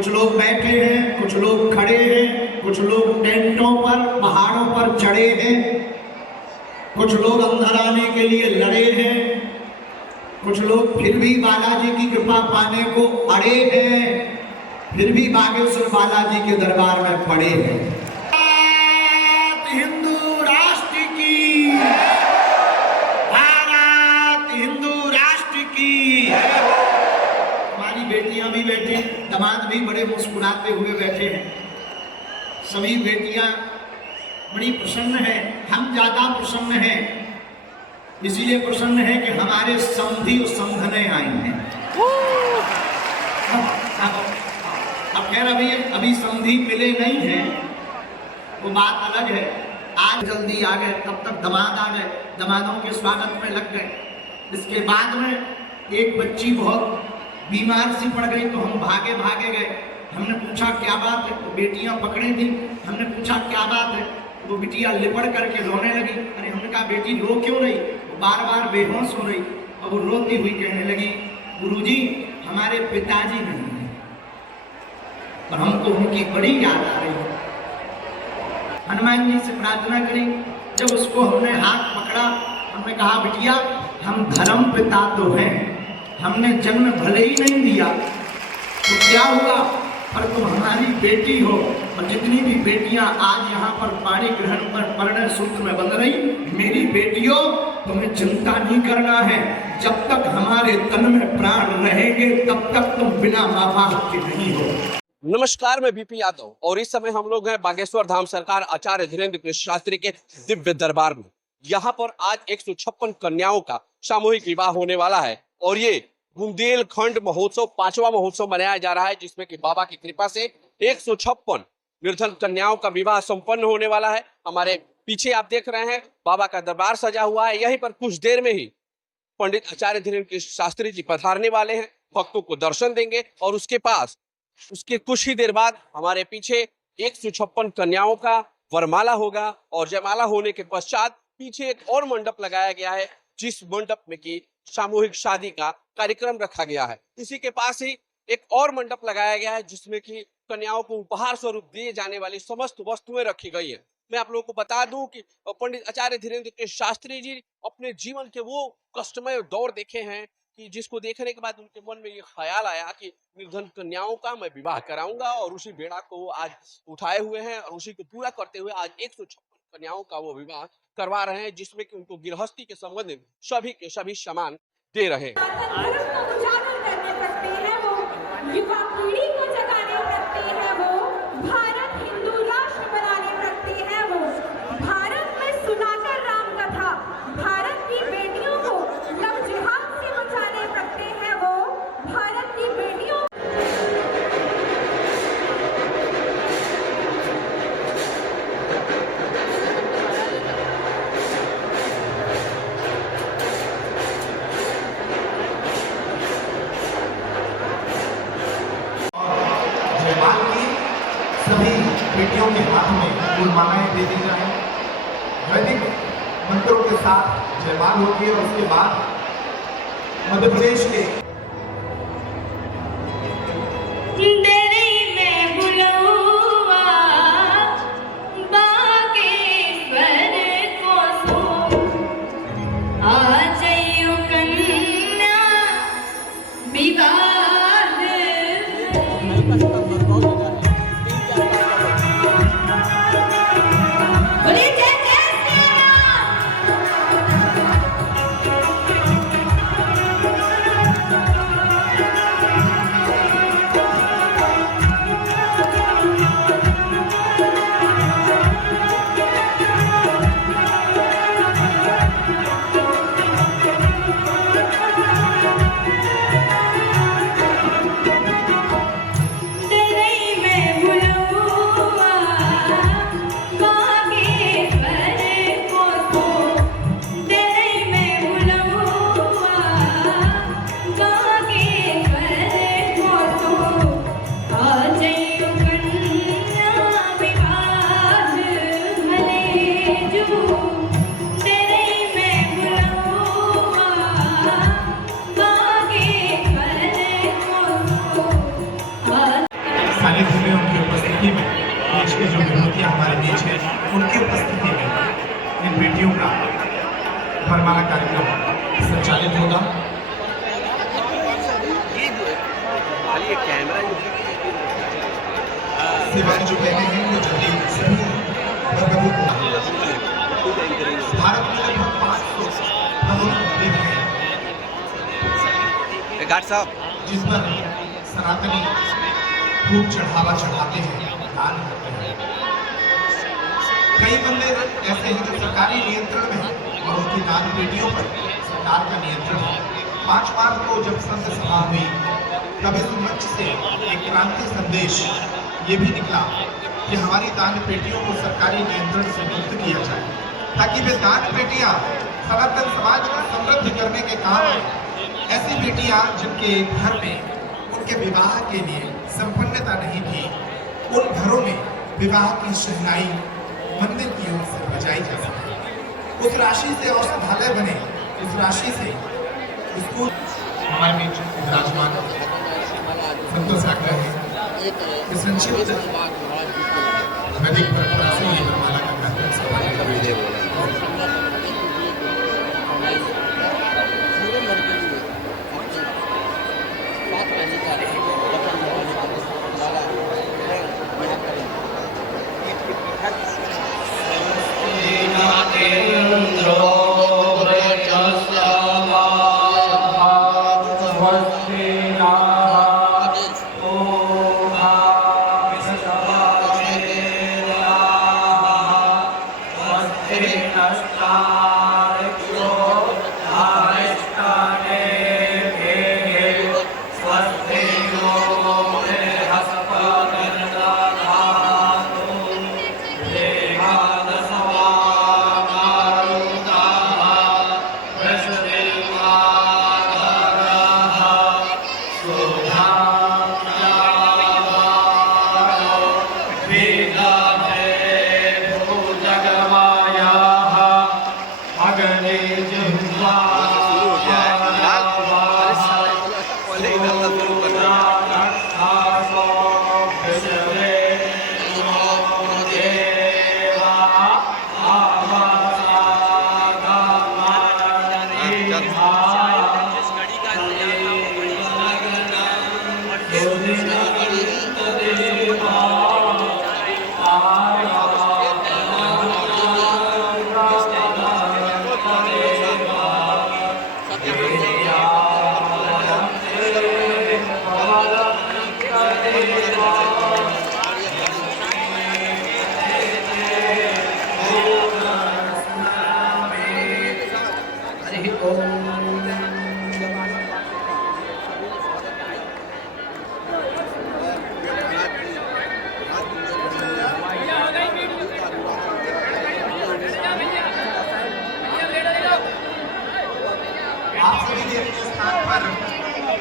कुछ लोग बैठे हैं, कुछ लोग खड़े हैं, कुछ लोग टेंटों पर पहाड़ों पर चढ़े हैं, कुछ लोग अंदर आने के लिए लड़े हैं, कुछ लोग फिर भी बालाजी की कृपा पाने को अड़े हैं, फिर भी बागेश्वर बालाजी के दरबार में पड़े हैं। हिंदू राष्ट्र की, भारत हिंदू राष्ट्र की। हमारी बेटियां भी बैठी, दामाद भी बड़े मुस्कुराते हुए बैठे हैं। सभी बेटियां बड़ी प्रसन्न हैं, हम ज्यादा प्रसन्न हैं। इसलिए प्रसन्न है कि हमारे समधी और समधने आई हैं। अब खैर अभी समधी मिले नहीं हैं, वो बात अलग है। आज जल्दी आ गए, तब तक दामाद आ गए, दामादों के स्वागत में लग गए। इसके बाद में एक बच्ची बहुत बीमार सी पड़ गई, तो हम भागे गए। हमने पूछा क्या बात है, तो बेटियां पकड़े थी। हमने पूछा क्या बात है, वो बिटिया लिपड़ करके रोने लगी। अरे हमने कहा बेटी रो क्यों रही? वो बार बेहोश हो रही और वो रोती हुई कहने लगी, गुरुजी हमारे पिताजी नहीं है और हमको उनकी बड़ी याद आ रही है। हनुमान जी से प्रार्थना करी। जब उसको हमने हाथ पकड़ा, हमने कहा बिटिया हम धर्म पिता तो हैं, हमने जन्म भले ही नहीं दिया तो क्या हुआ, पर तुम हमारी बेटी हो। और जितनी भी बेटियां आज यहाँ पर पाणी ग्रहण पर परिणय सूत्र में बंध रही, मेरी बेटियों तुम्हें चिंता नहीं करना है। जब तक हमारे तन में प्राण रहेंगे तब तक तुम बिना माँ बाप के नहीं हो। नमस्कार, मैं बीपी यादव और इस समय हम लोग हैं बागेश्वर धाम सरकार आचार्य धीरेन्द्र कृष्ण शास्त्री के दिव्य दरबार में। यहाँ पर आज 156 कन्याओं का सामूहिक विवाह होने वाला है और ये बुंदेलखंड महोत्सव 5वां महोत्सव मनाया जा रहा है, जिसमें कि बाबा की कृपा से 156 निर्धन कन्याओं का विवाह संपन्न होने वाला है। हमारे पीछे आप देख रहे हैं बाबा का दरबार सजा हुआ है। यहीं पर कुछ देर में ही पंडित आचार्य धीरेन्द्र कृष्ण शास्त्री जी पधारने वाले हैं, भक्तों को दर्शन देंगे और उसके कुछ ही देर बाद हमारे पीछे 156 कन्याओं का वरमाला होगा और जयमाला होने के पश्चात पीछे एक और मंडप लगाया गया है, जिस मंडप में की सामूहिक शादी का कार्यक्रम रखा गया है। इसी के पास ही एक और मंडप लगाया गया है, जिसमें कि कन्याओं को उपहार स्वरूप दिए जाने वाली समस्त वस्तुएं रखी गई है। मैं आप लोगों को बता दूं कि पंडित आचार्य धीरेन्द्र कृष्ण शास्त्री जी अपने जीवन के वो कष्टमय दौर देखे हैं कि जिसको देखने के बाद उनके मन में ये ख्याल आया कि निर्धन कन्याओं का मैं विवाह कराऊंगा, और उसी बेड़ा को आज उठाए हुए हैं और उसी को पूरा करते हुए आज 156 कन्याओं का वो विवाह करवा रहे हैं, जिसमें कि उनको गृहस्थी के संबंध में सभी के सभी सामान दे रहे हैं। सभी बेटियों के हाथ में फूलमालाएं दे दी जाए। वैदिक मंत्रों के साथ जयमाल होती है और उसके बाद मध्य प्रदेश के सानिध्य में, उनकी उपस्थिति में, देश की जो विभूतियाँ हमारे बीच है उनकी उपस्थिति में इन बेटियों का वरमाला कार्यक्रम संचालित होगा। सेवा जो कहते हैं वो जल्दी सभी वरवधु को भारत में लगभग 500 प्रमुख मंदिर हैं जिस पर सनातनी खूब चढ़ावा चढ़ाते हैं, दान करते हैं। कई मंदिर ऐसे हैं जो सरकारी नियंत्रण में हैं और उनकी दान पेटियों पर सरकार का नियंत्रण है। 5 मार्च को जब संत सभा हुई तब इस मंच से एक क्रांति संदेश ये भी निकला कि हमारी दान पेटियों को सरकारी नियंत्रण से मुक्त किया जाए, ताकि वे दान पेटियां सनातन समाज को समृद्ध करने के काम में, ऐसी बेटियां जिनके घर में उनके विवाह के लिए संपन्नता नहीं थी, उन घरों में विवाह की शहनाई मंदिर की ओर से बजाई जा सके, उस राशि से औषधालय बने, उस राशि से स्कूल। हमारे बीच विराजमान संतोष आग्रह है कि संक्षिप्त वैदिक परंपरा से ये वरमाला का कार्यक्रम संपन्न कर लीजिए।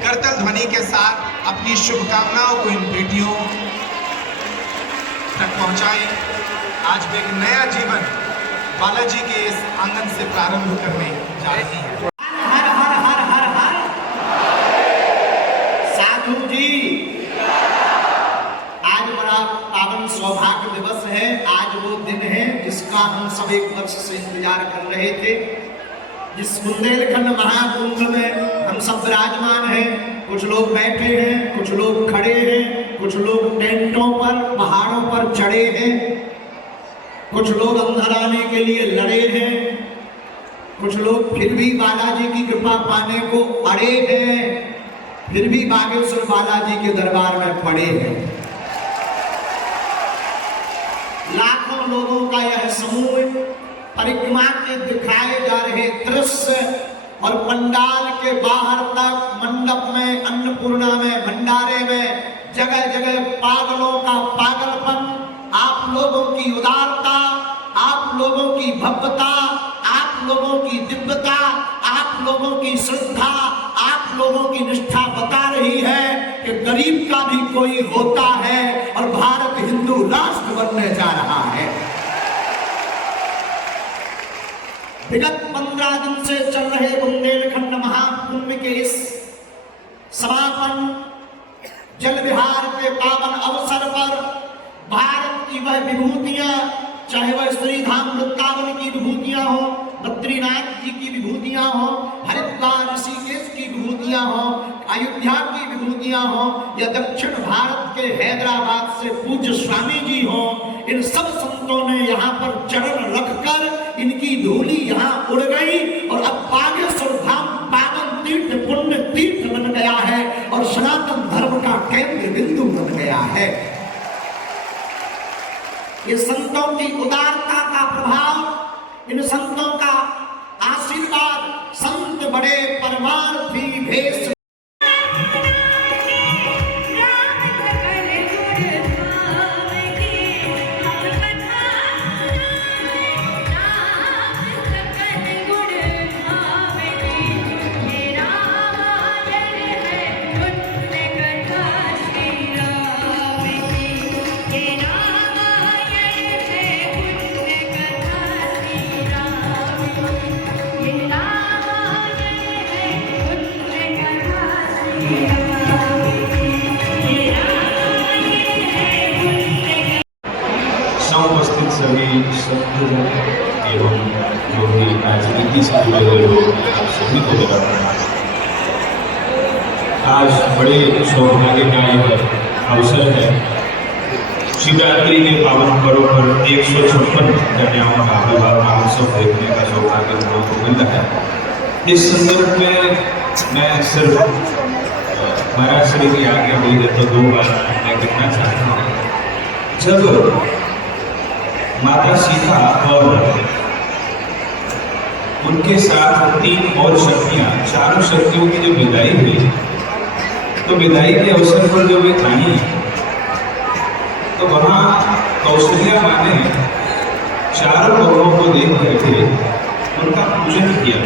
करतल ध्वनि के साथ अपनी शुभकामनाओं को इन बेटियों तक पहुंचाएं। आज वे एक नया जीवन बालाजी के इस आंगन से प्रारंभ करने जा रही है। हर हर हर हर हर साधु जी, आज बड़ा पावन सौभाग्य दिवस है। आज वो दिन है जिसका हम सब एक वर्ष से इंतजार कर रहे थे। जिस बुंदेलखंड महाकुंभ में हम सब विराजमान हैं, कुछ लोग बैठे हैं, कुछ लोग खड़े हैं, कुछ लोग टेंटों पर पहाड़ों पर चढ़े हैं, कुछ लोग अंदर आने के लिए लड़े हैं, कुछ लोग फिर भी बालाजी की कृपा पाने को अड़े हैं, फिर भी बागेश्वर बालाजी के दरबार में पड़े हैं। लाखों लोगों का यह समूह परिक्रमा के दिखाए जा रहे दृश्य और पंडाल के बाहर तक, मंडप में, अन्नपूर्णा में, भंडारे में, जगह जगह पागलों का पागलपन, आप लोगों की उदारता, आप लोगों की भव्यता, आप लोगों की दिव्यता, आप लोगों की श्रद्धा, आप लोगों की निष्ठा बता रही है कि गरीब का भी कोई होता है और भारत हिंदू राष्ट्र बनने जा रहा है। विगत 15 दिन से चल रहे बुंदेलखंड महाकुंभ के इस समापन जल विहार के पावन अवसर वह विभूतियां, चाहे वह श्रीधाम वृंदावन की विभूतियां हो, बद्रीनाथ जी की विभूतियां हो, हरिद्वार ऋषिकेश की विभूतियां हो, अयोध्या की विभूतियां हो, या दक्षिण भारत के हैदराबाद से पूज्य स्वामी जी हो, इन सब संतों ने यहाँ पर चरण रखकर इनकी धूली यहाँ उड़ गई और अब बागेश्वर धाम पावन तीर्थ, पुण्य तीर्थ बन गया है और सनातन धर्म का केंद्र बिंदु बन गया है। ये संतों की उदारता का प्रभाव, इन संतों का आशीर्वाद, संत बड़े परमार्थी भेष उपस्थित सभी संतजन एवं जो भी राजनीति से जुड़े हुए लोग, आप सभी को मेरा प्रणाम। आज बड़े सौभाग्य का एक अवसर है। शिवरात्रि के पावन पर्व पर 156 कन्याओं का विवाह महोत्सव देखने का सौभाग्य हम लोगों को मिल रहा है। इस संदर्भ में मैं सिर्फ महाराज श्री की आज्ञा हुई है तो 2 बार मैं कहना चाहता हूँ। जब माता सीता और उनके साथ 3 और शक्तियां, चारों शक्तियों की जो विदाई हुई, तो विदाई के अवसर पर जब वे आई तो वहां कौशल्या माँ ने चारों लोगों को देख करके उनका पूजन किया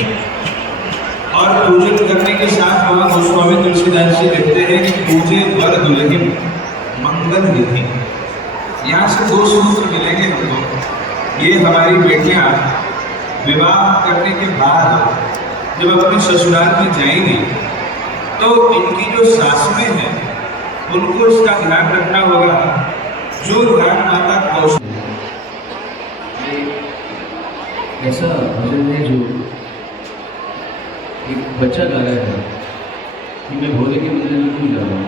और पूजन करने के साथ वहां गोस्वामी तुलसीदास जी लिखते हैं कि पूजे वर दुल्हन मंगल विधि। यहाँ से 2 सूत्र मिलेंगे हमको। ये हमारी बेटियां विवाह करने के बाद जब अपने ससुराल में जाएंगी तो इनकी जो सासुएं हैं उनको इसका ध्यान रखना होगा, जो ध्यान माता कौशल्या। ऐसा भजन है जो एक बच्चा गा रहा है कि मैं भोले के मंदिर में क्यों जा रहा हूँ।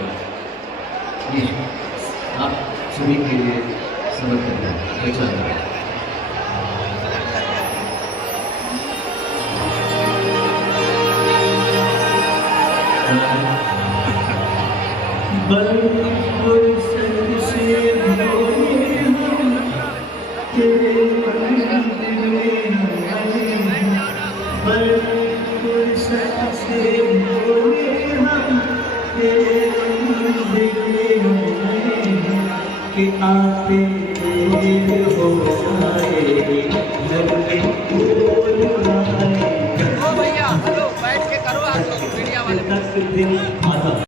ये आप सभी के लिए समर्पित है। बच्चा गा रहा है। कि आते हो जाए लगने भैया हेलो बैठ के करो आप लोग मीडिया वाले तक दिन आता